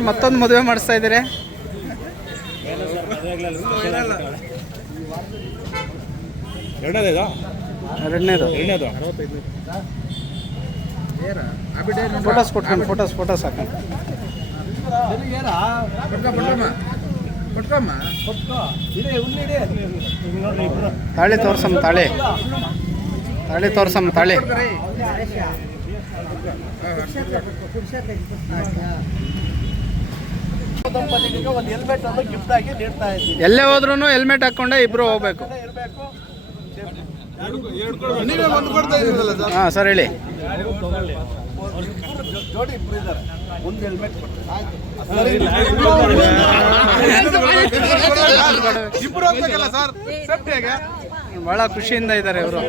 ಮತ್ತೊಂದು ಮದುವೆ ಮಾಡಿಸ್ತಾ ಇದ್ದೀರಿ. ಎರಡನೇದು ಫೋಟೋಸ್ ಕೊಟ್ಕೊಂಡು ಫೋಟೋಸ್ ಹಾಕೊಂಡು ತಾಳಿ ತೋರ್ಸಮ್ಮ ತಾಳಿ ತೋರ್ಸಮ್ಮ ತಾಳಿ. ಎಲ್ಲೇ ಹೋದ್ರೂ ಹೆಲ್ಮೆಟ್ ಹಾಕೊಂಡೆ ಇಬ್ರು ಹೋಗ್ಬೇಕು. ಹಾಂ ಸರ್ ಹೇಳಿ. ಬಹಳ ಖುಷಿಯಿಂದ ಇದ್ದಾರೆ ಇವರು.